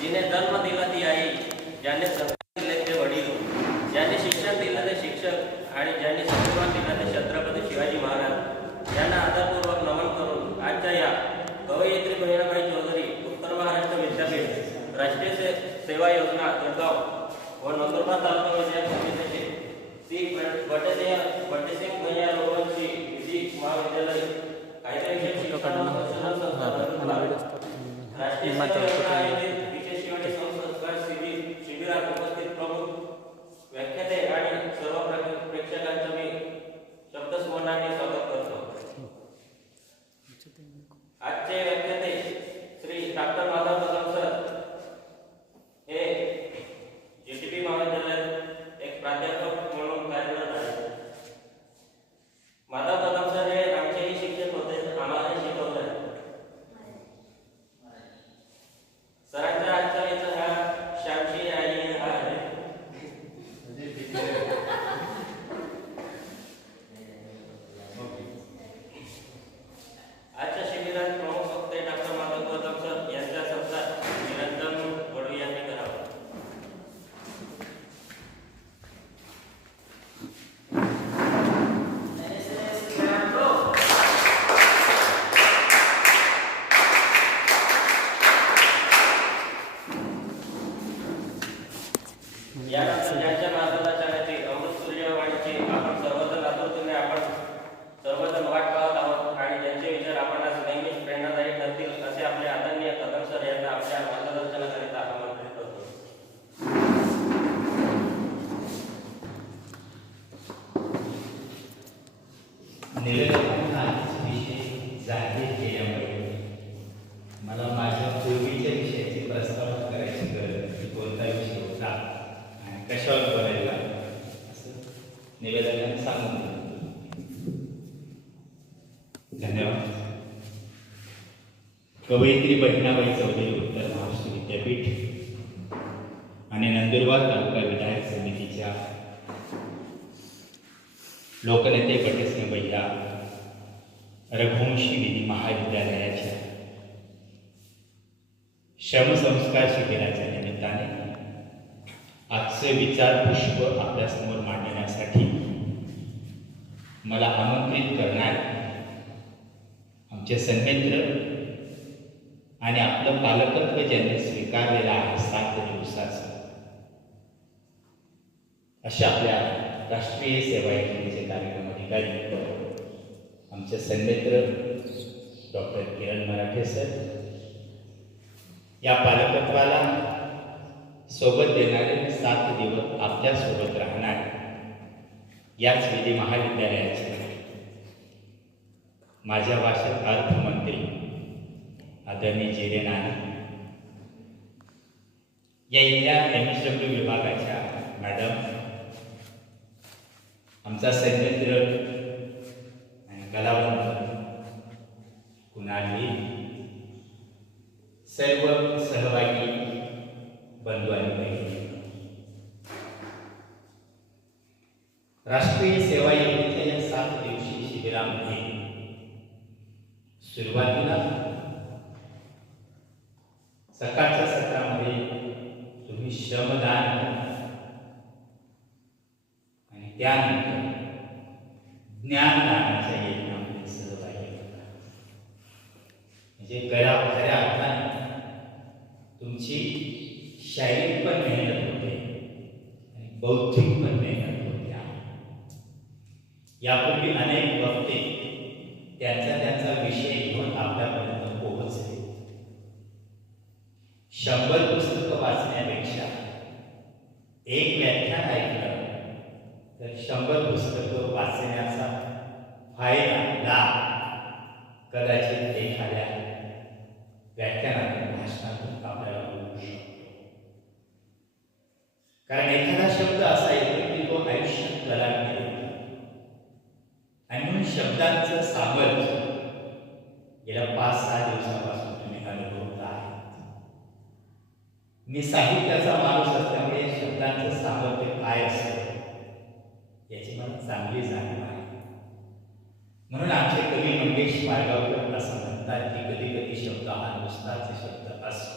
जिने जन्म दिला ती आई, ज्याने संस्कार दिले ते वडील, ज्याने शिक्षण दिलं ते शिक्षक आणि ज्यांनी संस्कार दिला ते छत्रपती शिवाजी महाराज यांना आदरपूर्वक नमन करून आजच्या या कवयित्री बहिणाबाई चौधरी उत्तर महाराष्ट्र विद्यापीठ राष्ट्रीय सेवा योजना जळगाव व नंदुरबार तालुका विद्यापीठ समितीचे बटेसिंग भैया रघुवंशी विधी महाविद्यालय कायदा विषय शिक्षण व संशोधन राष्ट्रीय सेवा योजना आयोजित विशेष शिवाजी संस्कार शिबिरात उपस्थित प्रमुख व्याख्याते आणि सर्व प्रेक्षकांचं मी शब्दस्मरणाने स्वागत करतो. आजचे व्याख्याते श्री डॉक्टर माधव कदम सर हे जीटीपी महाविद्यालयात एक प्राध्यापक म्हणून कार्यरत आहेत. माधव कदम सर हे आमचेही शिक्षक होते, आम्हालाही शिकवले. सरांच्या आजच्या याचा हा श्यामची आई हा आहे. आजच्या शिबिरात प्रमुख वक्ते डॉक्टर माधव कदम सर यांच्या शब्दात निरंजन वडू यांनी करावा. यानंतर ज्यांच्या मार्गदर्शनाची अमृततुल्यवाणीची आपण सर्वजण वाट पाहत आहोत आणि ज्यांचे विचार आपणास नेहमीच प्रेरणादायी ठरतील असे आपले आदरणीय कदम सर यांना आपल्या मार्गदर्शनाकरिता आमंत्रित करतो. विषय जाहीर केल्यामुळे मला माझ्या पूर्वीच्या विषयाची प्रस्तावना करायची गरज की कोणता विषय होता आणि कशावर बोलायला असं निवेदनाने सांगून दिलं. धन्यवाद. कवयित्री बहिणाबाई चौधरी उत्तर महाराष्ट्र विद्यापीठ आणि नंदुरबार तालुका विधायक समितीच्या लोकनेते बटेसिंग भैया रघुवंशी विधी महाविद्यालयाच्या श्रमसंस्कार शिबिराच्या निमित्ताने आजचे विचार पुष्प आपल्यासमोर मांडण्यासाठी मला आमंत्रित करणार आमचे सन्मित्र आणि आपलं पालकत्व ज्यांनी स्वीकारलेलं आहे 7 दिवसाचं अशा आपल्या राष्ट्रीय सेवा योजनेचे कार्यक्रम अधिकारी आमचे सन्मित्र डॉक्टर किरण मराठे सर, या पालकत्वाला सोबत देणारे 7 दिवस आपल्यासोबत राहणार याच विधी महाविद्यालयाचे माझ्या भाषेत अर्थमंत्री आदरणीय जिरे नाना, या इथल्या MSW विभागाच्या मॅडम, आमचा सन्मित्र आणि कलावंत कुणाली, सर्व सहभागी बंधू आणि बहिणी, राष्ट्रीय सेवा योजनेच्या या 7 दिवसीय शिबिरामध्ये सुरुवातीला सकाळच्या सत्रामध्ये तुम्ही श्रमदान आणि त्यानंतर ज्ञानदानाच्या यज्ञामध्ये सहभागी होता. म्हणजे खऱ्या अर्थाने तुमची शारीरिक पण मेहनत होते आणि बौद्धिक पण मेहनत होते. यापूर्वी अनेक वक्ते त्यांचा विषय घेऊन आपल्यापर्यंत पोहोचले. 100 पुस्तकं वाचण्यापेक्षा एक व्याख्यान ऐकलं तर 100 पुस्तकं वाचण्याचा फायदा लाभ कदाचित एखाद्या व्याख्यानातून भाषणातून आपल्याला होऊ शकतो. कारण एखादा शब्द असा येतो की तो आयुष्यात कलाटणे होतो आणि म्हणून शब्दांचं सामर्थ्य गेल्या 5-6 दिवसापासून तुम्ही अनुभवत आहात. मी साहित्याचा माणूस असल्यामुळे शब्दांचं सामर्थ्य काय असतं याची मला चांगली जाणीव आहे. म्हणून आमचे कवी मंगेश माडगावकर असं म्हणतात की कधी कधी शब्द हा नुसताच शब्द असतो